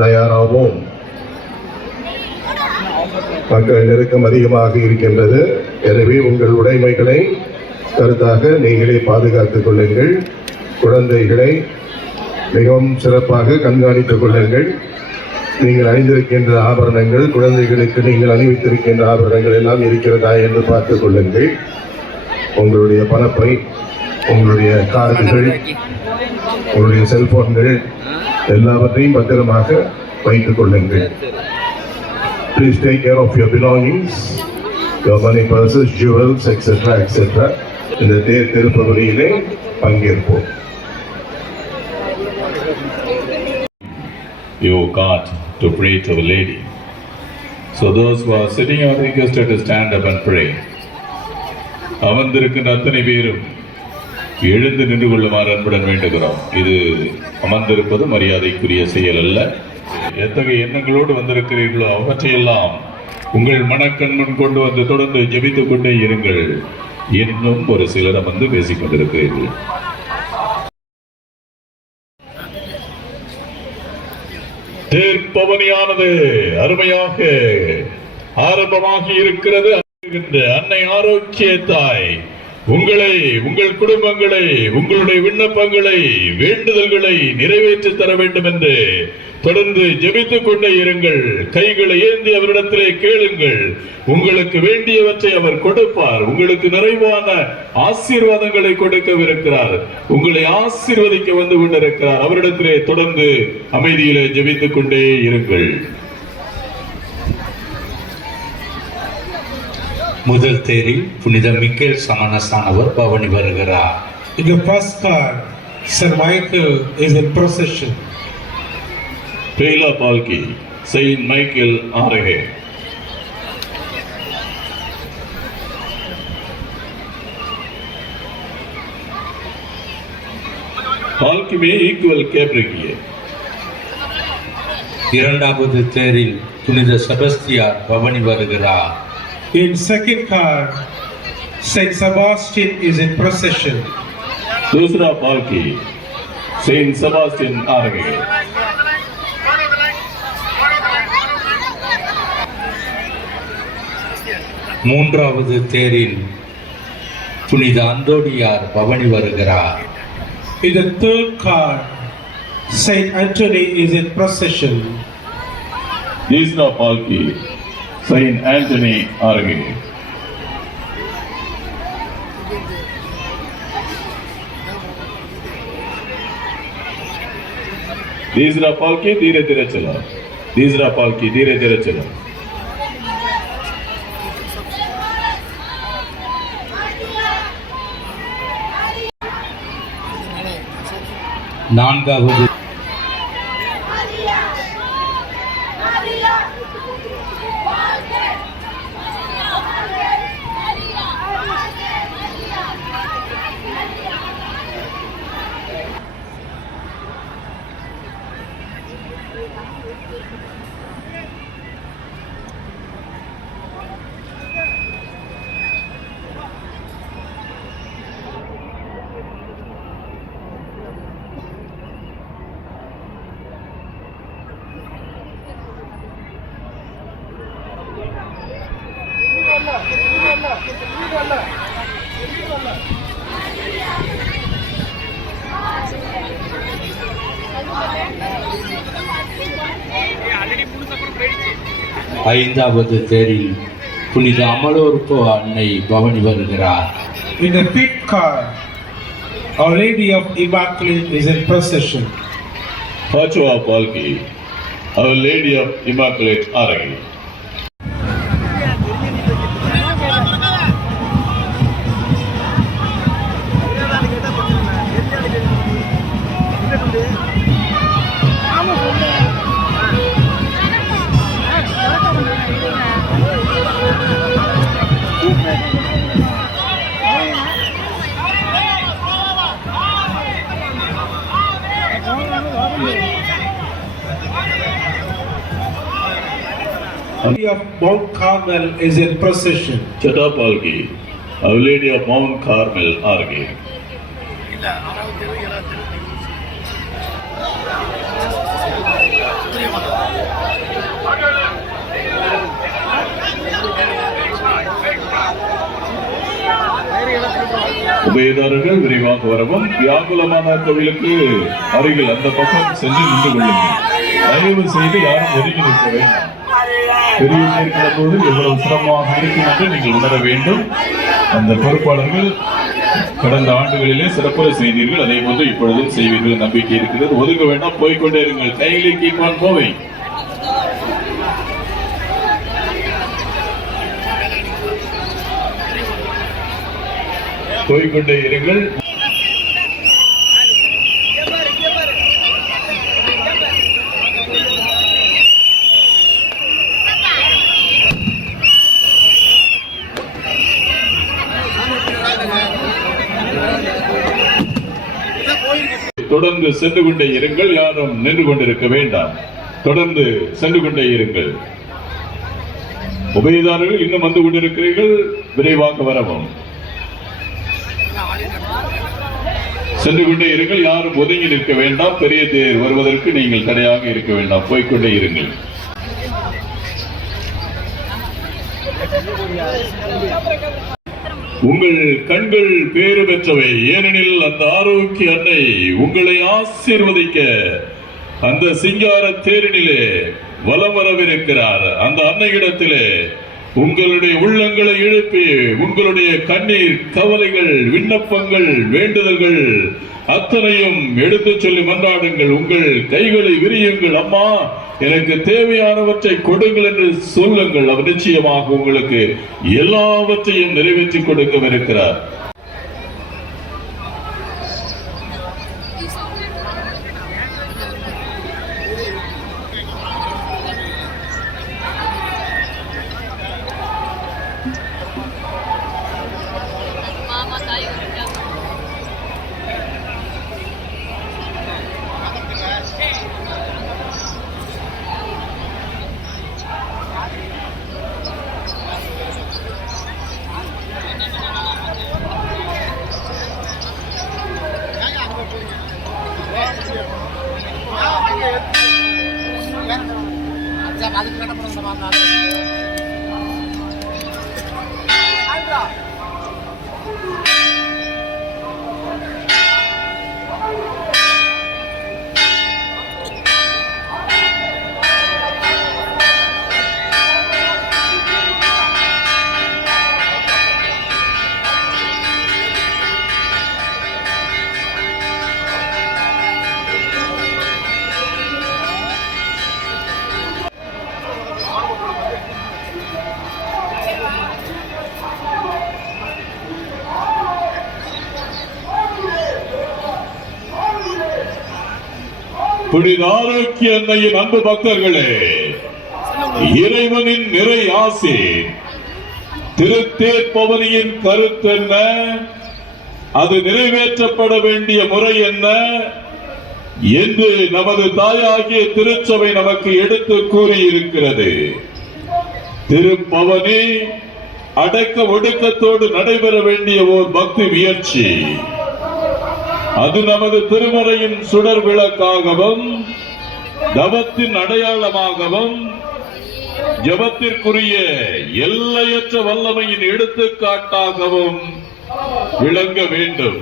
தயாராவோம். மக்கள் நெருக்கம் அதிகமாக இருக்கின்றது. எனவே உங்கள் உடைமைகளை கருத்தாக நீங்களே பாதுகாத்துக் கொள்ளுங்கள். குழந்தைகளை மிகவும் சிறப்பாக கண்காணித்துக் கொள்ளுங்கள். நீங்கள் அணிந்திருக்கின்ற ஆபரணங்கள், குழந்தைகளுக்கு நீங்கள் அணிவித்திருக்கின்ற ஆபரணங்கள் எல்லாம் இருக்கிறதா என்று பார்த்துக் கொள்ளுங்கள். உங்களுடைய பணப்பை, உங்களுடைய கார்டுகள், உங்களுடைய செல்போன்கள் எல்லாவற்றையும் பத்திரமாக வைத்துக் கொள்ளுங்கள். Please take care of your belongings, your money, purses, jewels, etc. etc. இந்த தேர் திருப்பவரியிலே பங்கேற்போம். You got to pray to Our Lady. So those who are sitting are requested to stand up and pray. அமர்ந்திருக்கின்ற அத்தனை பேரும் எழுந்து நின்று கொள்ளுமாறு அன்புடன் வேண்டுகிறோம். இது அமர்ந்திருப்பது மரியாதைக்குரிய செயல் அல்ல. எத்தகைய எண்ணங்களோடு வந்திருக்கிறீர்களோ அவற்றையெல்லாம் உங்கள் மனக்கண் முன் கொண்டு வந்து தொடர்ந்து ஜெபித்துக் கொண்டே இருங்கள். இன்னும் ஒரு சிலர் வந்து பேசிக் கொண்டிருக்கிறீர்கள். தேர்ப்பவனியானது அருமையாக ஆரம்பமாகி இருக்கிறது. அன்னை ஆரோக்கிய தாய் உங்களை, உங்கள் குடும்பங்களை, உங்களுடைய விண்ணப்பங்களை, வேண்டுதல்களை நிறைவேற்றி தர வேண்டும் என்று தொடர்ந்து ஜெபித்துக் கொண்டே இருங்கள். கைகளை ஏந்தி அவரிடத்திலே கேளுங்கள். உங்களுக்கு வேண்டியவற்றை அவர் கொடுப்பார். உங்களுக்கு நிறைவான ஆசீர்வாதங்களை கொடுக்கவிருக்கிறார். உங்களை ஆசீர்வதிக்க வந்து கொண்டிருக்கிறார். அவரிடத்திலே தொடர்ந்து அமைதியிலே ஜெபித்துக் கொண்டே இருங்கள். முதல் தேரில் புனித மிக்கேல் சமணசானவர் பவனி வருகிறார். In the first car, Sir Michael is in procession. Pehla Palki, Saint Michael आ रहे. पालकी में इक्वल कैप रखिए. இரண்டாவது தேரில் புனித செபஸ்தியார் பவனி வருகிறார். In second car, Saint Sebastian is in procession. दूसरा पालकी Saint Sebastian आ रहे. மூன்றாவது தேரில் புனித அந்தோனியார் பவனி வருகிறார். In the third car, Saint Anthony is in procession. तीसरा पालकी Saint Anthony आ रहे. तीसरा पालकी धीरे धीरे चला. तीसरा पालकी धीरे धीरे चला. நான்காவது ஐந்தாவது தேரில் புனித அமலோற்பு அன்னை பவனி வருகிறார். In the fifth car, Our Lady of Immaculate is in procession. पांचवा पालकी Our Lady of Immaculate आ रही. Our Lady of Mount Carmel is in procession. छठा पालकी Our Lady of Mount Carmel आ रही. இல்ல உபயதாரர்கள் விரைவாக வரவும். வியாகுலமான கோவிலுக்கு அருகில் அந்த பக்கம் சென்று நின்று கொள்ளுங்கள். தயவு செய்து யாரும் ஒதுங்கி நிற்க வேண்டாம். பெரிய தேர் கிளம்புவது எவ்வளவு சிரமமாக இருக்கும் என்று நீங்கள் உணர வேண்டும். அந்த பொறுப்பாளர்கள் கடந்த ஆண்டுகளிலே சிறப்புற செய்தீர்கள், அதே போன்று இப்பொழுதும் செய்வீர்கள் நம்பிக்கை இருக்கிறது. ஒதுங்க வேண்டாம், போய்கொண்டே இருங்கள். கைகளை கீழ்வான் போவை. போய்கொண்டே இருங்கள். தொடர்ந்து சென்று கொண்டே இருங்கள். யாரும் நின்று கொண்டிருக்க வேண்டாம். தொடர்ந்து சென்று கொண்டே இருங்கள். உபயதாரர்கள் இன்னும் வந்து கொண்டிருக்கிறீர்கள், விரைவாக வரவும். சென்று கொண்டே இருங்கள். யாரும் ஒதுங்கி நிற்க வேண்டாம். பெரிய தேர் வருவதற்கு நீங்கள் தடையாக இருக்க வேண்டாம். போய்கொண்டே இருங்கள். உங்கள் கண்கள் பேறு பெற்றவை, ஏனெனில் அந்த ஆரோக்கிய அன்னை உங்களை ஆசீர்வதிக்க அந்த சிங்கார தேரினிலே வலம் வரவிருக்கிறார். அந்த அன்னையிடத்திலே உங்களுடைய உள்ளங்களை எழுப்பி உங்களுடைய கண்ணீர், கவலைகள், விண்ணப்பங்கள், வேண்டுதல்கள் அத்தனையும் எடுத்து சொல்லி மன்றாடுங்கள். உங்கள் கைகளை விரியுங்கள். அம்மா, எனக்கு தேவையானவற்றை கொடுங்கள் என்று சொல்லுங்கள். அவர் நிச்சயமாக உங்களுக்கு எல்லாவற்றையும் நிறைவேற்றி கொடுக்கவிருக்கிறார். புனித ஆரோக்கிய அன்னையின் அன்பு பக்தர்களே, இறைவனின் நிறை ஆசி, திருத்தேர் பவனியின் கருத்து என்ன, அது நிறைவேற்றப்பட வேண்டிய முறை என்ன என்று நமது தாயாகிய திருச்சபை நமக்கு எடுத்து கூறியிருக்கிறது. திருப்பவனி அடக்க ஒடுக்கத்தோடு நடைபெற வேண்டிய ஓர் பக்தி முயற்சி. அது நமது திருமறையின் சுடர் விளக்காகவும் தவத்தின் அடையாளமாகவும் ஜபத்திற்குரிய எல்லையற்ற வல்லமையின் எடுத்துக்காட்டாகவும் விளங்க வேண்டும்.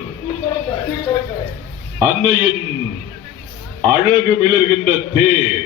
அன்னையின் அழகு மிளர்கின்ற தேர்